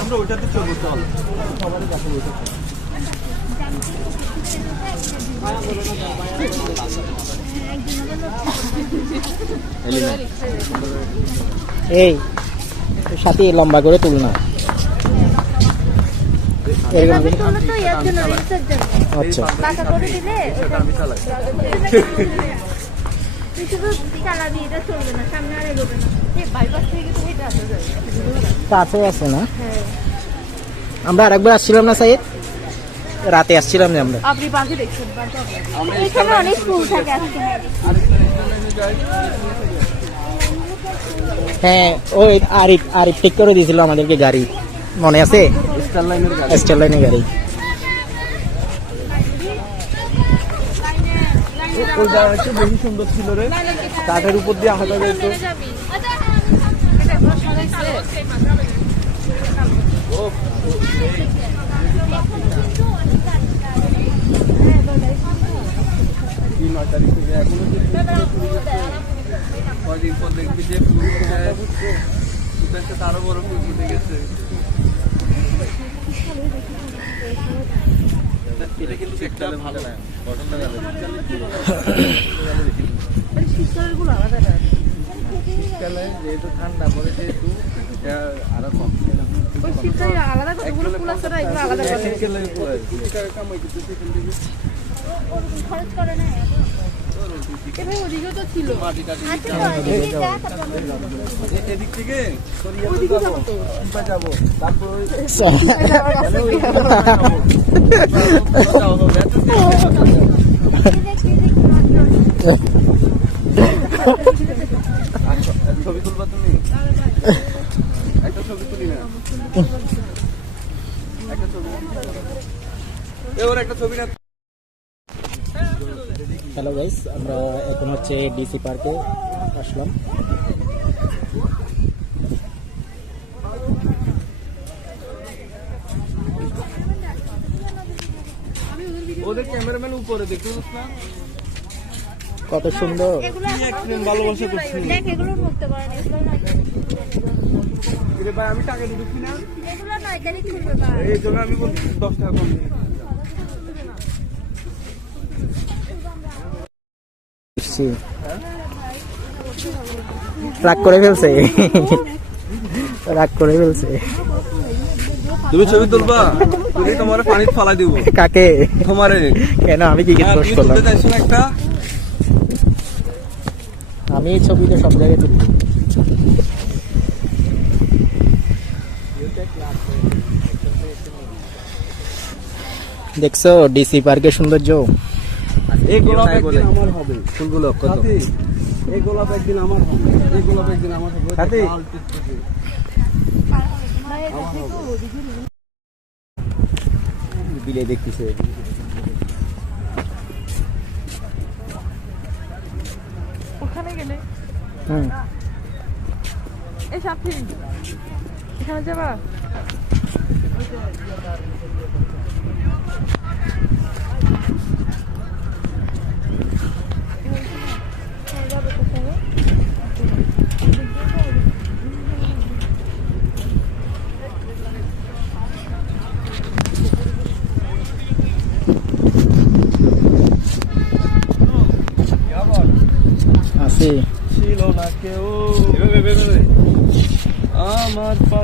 আমরা ওইটাতে চলবো চল। সবারই ওইটা এই সাথে লম্বা করে তুল না। আচ্ছা। চালাবি এটা চলবে না সামনে আর এগোবে না। কাছে আছে না? হ্যাঁ। আমরা আরেকবার আসছিলাম না সাইদ রাতে আসছিলাম যে আমরা। আপনি বাকি দেখছেন এখানে অনেক ফুল থাকে হ্যাঁ ওই আরিফ আরিফ ঠিক করে দিয়েছিল আমাদেরকে গাড়ি। মনে আছে? স্টার লাইনের গাড়ি। লাইনে গাড়ি বেশি সুন্দর ছিল রে। কাঠের উপর দিয়ে হাঁটা যেত কি নয় তারিখ থেকে এখনও কদিন পর দেখবি যে তারও বড় ফুল গেছে এটা কিন্তু শীতকালে ভালো। না গঠন লাগালে শীতকালে যেহেতু ঠান্ডা পরে যেহেতু এটা আরও কম। আলাদা কতগুলো ফুল আছে না এগুলো আলাদা করে। শীতকালে শীতকালে কামাই সেখান থেকে। খরচ করে না ছবি তুলবা তুমি একটা ছবি তুলি একটা ছবি একটা ছবি না হ্যালো গাইস আমরা এখন হচ্ছে ডিসি পার্কে আসলাম। ওদের ক্যামেরাম্যান উপরে দেখতে না? কত সুন্দর। ভালোবাসা আমি টাকা ঢুকছি না? এই জন্য আমি বলছি দশ টাকা কম দিন। রাগ করে ফেলছে। রাগ করে ফেলছে। তুমি ছবি তুলবা তুলি তোমার পানি ফালাই দিব। কাকে? তোমারে। কেন? আমি কি হ্যাঁ, দোষ করলাম একটা? আমি এই সব জায়গায় তুলি। দেখছ ডিসি পার্কের সৌন্দর্য? এই গোলাপ একদিন আমার হবে। ফুলগুলো কত? এই গোলাপ একদিন আমার হবে। এই গোলাপ একদিন আমার হবে। সাথী। বিলে দেখতেছে। ওখানে গেলে? হুম। এই সাথী এখানে যাবা আছি ছিল না কেউ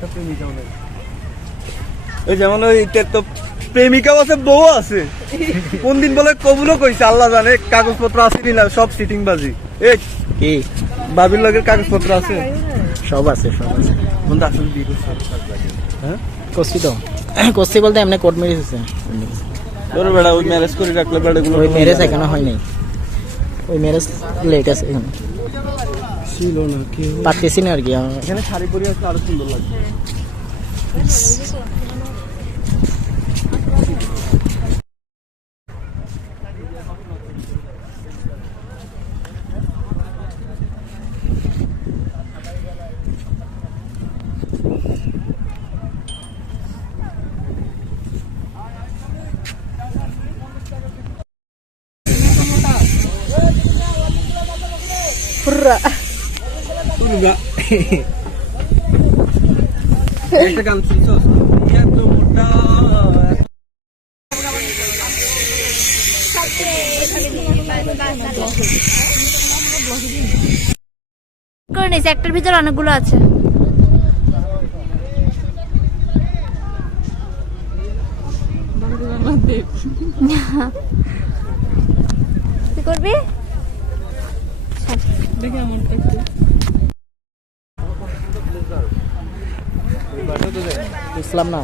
একটা প্রেমিকা নেই ওই যেমন ওই তো প্রেমিকাও আছে বউ আছে। কোন দিন বলে কবুলও কইছে আল্লাহ জানে কাগজপত্র আছে কিনা সব সিটিং বাজি এ কি? বাবির লগের কাগজপত্র আছে? সব আছে সব আছে। বন্ধু আসলে বিয়ে হ্যাঁ? করছি তো। করছি বলতে এমনি কোর্ট মেরেছে তোর বেড়া ওই ম্যারেজ করে রাখলে বেড়াগুলো ওই ম্যারেজ এখনও হয় নাই ওই ম্যারেজ লেট আছে এখন। ছিল না কি পারতেছি না আর কি এখানে শাড়ি পরে আসলে আরও সুন্দর লাগবে একটার ভিতরে অনেকগুলো আছে। করবি? দেখে এমন বুঝলাম না।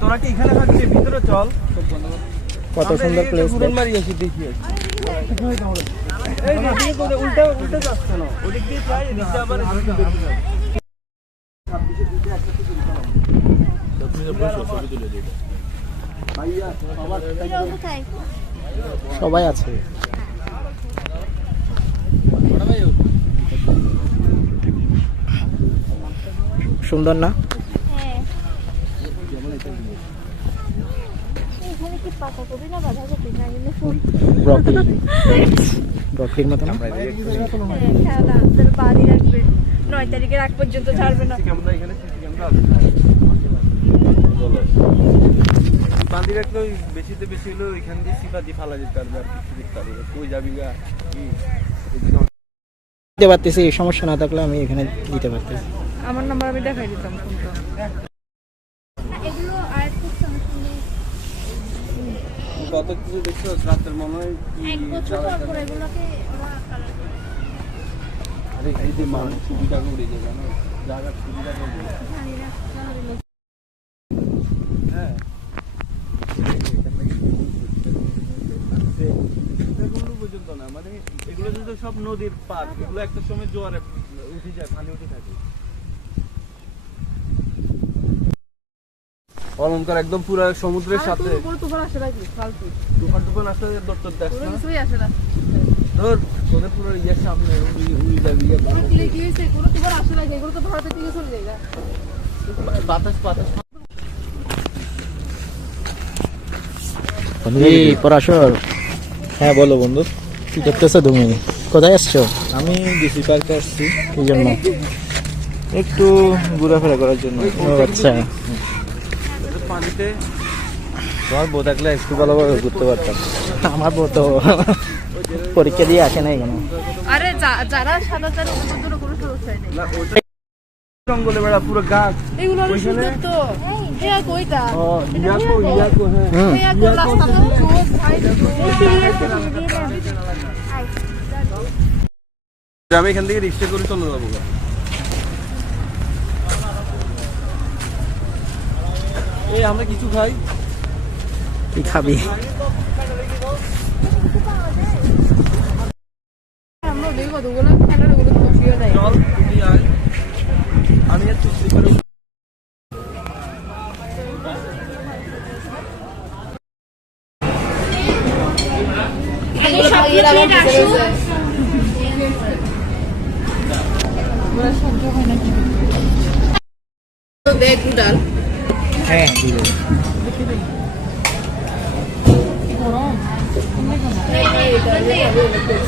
তোরা কি এখানে থাকছিস? ভিতরে চল। কত সুন্দর প্লেস ঘুরন মারি আসি দেখি উল্টা উল্টা যাচ্ছে না। ওদিক দিয়ে আবার সবাই আছে সুন্দর না হ্যাঁ এখানে কি পাতা কপি না বাঁধা কপি না কিন্তু ব্রকলি ব্রকলির মতো না? নয় তারিখের আগ পর্যন্ত ছাড়বে না? বাঁধি রাখলে ওই বেশিতে বেশি হলো ওইখান দিয়ে সিপাতি ফালা যেতে পারবে আর কিছু দেখতে পারবে কই যাবি গা দিতে পারতেছি এই সমস্যা না থাকলে আমি এখানে দিতে পারতেছি। আমার নাম্বার আমি দেখাই দিতাম কত কিছু দেখছ? রাতের মনে হয় আরে এই যে মানুষ সুবিধা করে যে জানো? জায়গার সুবিধা করে। হ্যাঁ। পর্যন্ত না মানে এগুলো কিন্তু সব নদীর পার এগুলো একটা সময় জোয়ারে উঠে যায় পানি উঠে থাকে। অলঙ্কার একদম পুরো সমুদ্রের সাথে। তুফান তুফান দেখ তোদের পুরো ইয়ের সামনে যাবি ইয়ে বাতাস বাতাস। পরাশর। হ্যাঁ বলো বন্ধু। কি দেখতেছো তুমি? কোথায় আসছো? আমি ডিসি পার্কে আসছি। এই জন্য? একটু ঘোরাফেরা করার জন্য। আচ্ছা। পানিতে তোমার বউ থাকলে একটু ভালোভাবে ঘুরতে পারতাম। আমার বউ তো পরীক্ষা দিয়ে আসে না এখানে আরে যারা সাদা ওদের কোনো সমস্যা নেই। জঙ্গলে বেড়া পুরো গাছ। এগুলো অনেক সুন্দর তো। হ্যাঁ কইটা ও ইয়াকো ইয়াকো হ্যাঁ হুম হ্যাঁ কোন রাস্তা তো সহজ ভাই। আমি এখান থেকে রিক্সা করে চলে যাব। এই আমরা কিছু খাই। কি খাবি? আমরা দেখব তো ওগুলো খেলার